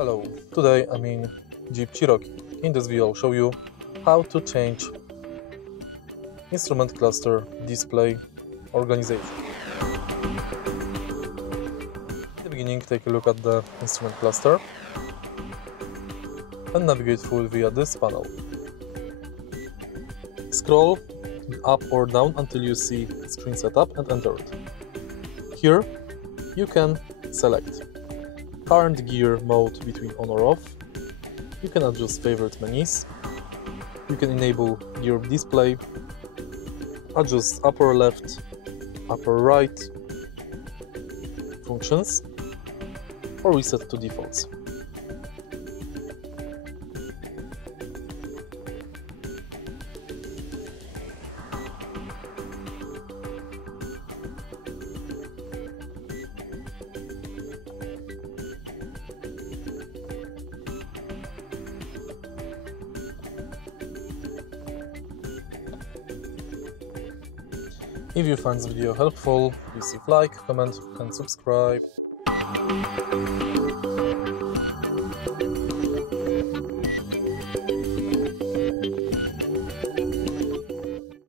Hello, today I'm in JEEP Cherokee. In this video I'll show you how to change instrument cluster display organization. In the beginning, take a look at the instrument cluster and navigate through it via this panel. Scroll up or down until you see screen setup and enter it. Here you can select current gear mode between on or off. You can adjust favorite menus. You can enable gear display, adjust upper left, upper right functions, or reset to defaults. If you find this video helpful, please leave like, comment and subscribe.